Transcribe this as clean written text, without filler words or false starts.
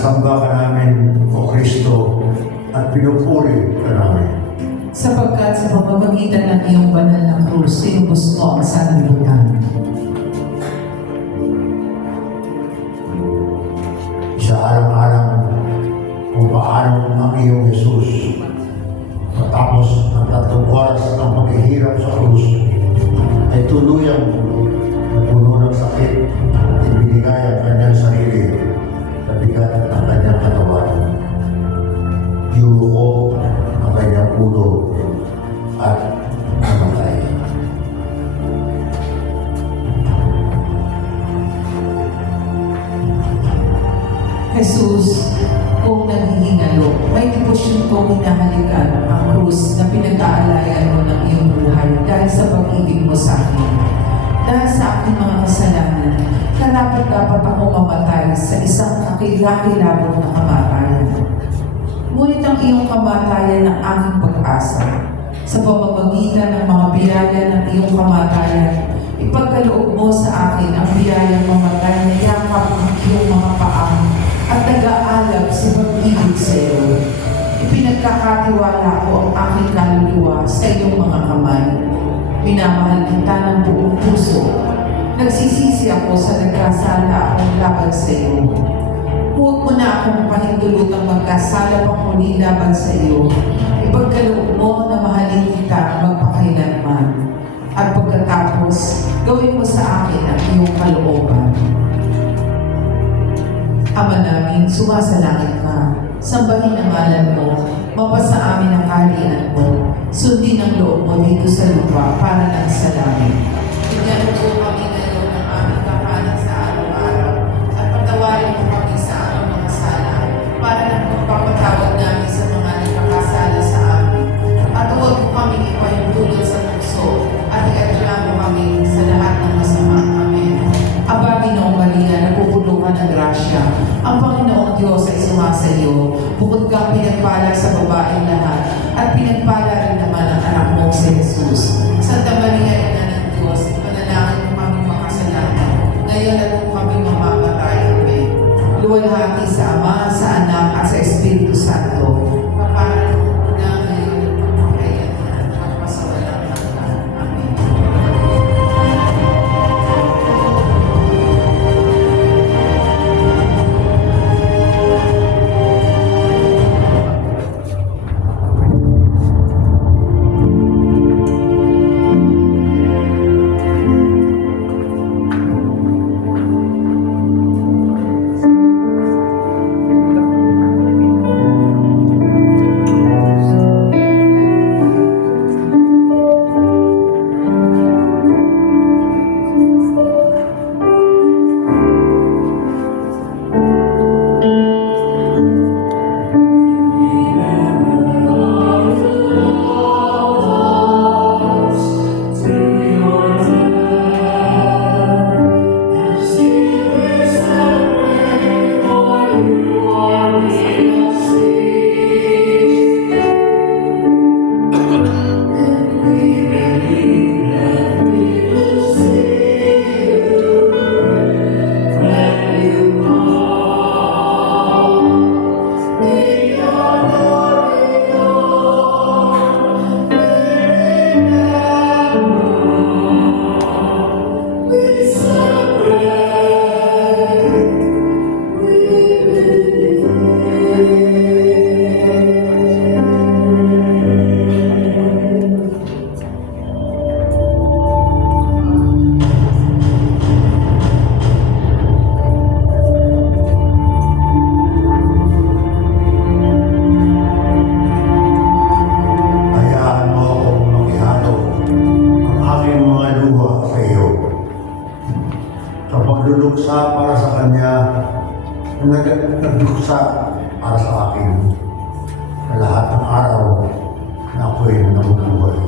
Sinasamba ka namin, O Kristo, at pinupuri ka namin. Sapagkat sa pamamagitan ng iyong banal na krus, tinubos mo ang sanlibutan. Isa-alang-alang kung paano ang iyong Jesus matapos ng 3 oras ng paghihirap sa krus ay tuluyang napuno ng sakit at ibinigay ang kanyang sarili sa bigat ng kanyang katawan. Iuo ang kanyang ulo at namatay. Jesus, kung naghihingalo, may debosyon kong hinahalikan ang krus na pinag-aalayan mo ng iyong buhay dahil sa pag-ibig mo sa akin. Dahil sa aking mga kasalanan, karapat-dapat ako mamatay sa isang kakilakilabot na kamatayan. Ngunit ang iyong kamatayan ng aking pag-asa, sa pamamagitan ng mga biyaya ng iyong kamatayan, ipagkaloob mo sa akin ang biyayang mamatay na yakap ng iyong mga paa at nag-aalab sa pag-ibig sa iyo. Ipinagkakatiwala ko ang aking kaluluwa sa iyong mga kamay. Minamahal kita ng buong puso. Nagsisisi ako sa nagkasala akong laban sa iyo. Huwag mo na akong pahintulutang magkasala pang muli laban sa iyo. Ipagkaloob mo na mahalin kita magpakailanman. At pagkatapos, gawin mo sa akin ang iyong kalooban. Ama namin, sumasalangit ka. Sambahin ang ngalan mo, mapasa amin ang kaharian mo. Sundin ang loob mo dito sa lupa para lang sa langit. Bigyan mo po kami ngayon ng aming kakanin sa araw-araw at patawarin mo kami sa aming mga sala para lang magpapatawad namin sa mga nagkakasala sa amin. At huwag mo kami ipahintulot sa tukso at iadya mo kami sa lahat ng masama. Amen. Aba, Ginoong Maria, napupuno ka ng grasya. Ang Panginoong Diyos ay sumasa iyo. Bukod kang pinagpala sa babaeng lahat at pinagpala rin naman ang anak mong si Jesus. Santa Maria, Ina ng Diyos, panalangin mo kami makasalanan. Ngayon at kung kami mamamatay. Amen. Luwalhati sa Ama, sa Anak, at sa Espiritu Santo. Paparan mo na ngayon at magpakailanman at magpasawalang hanggan. Amen. nagluluksa para sa Kanya, nagluksa para sa akin na lahat ng araw na ako'y nabubuhay.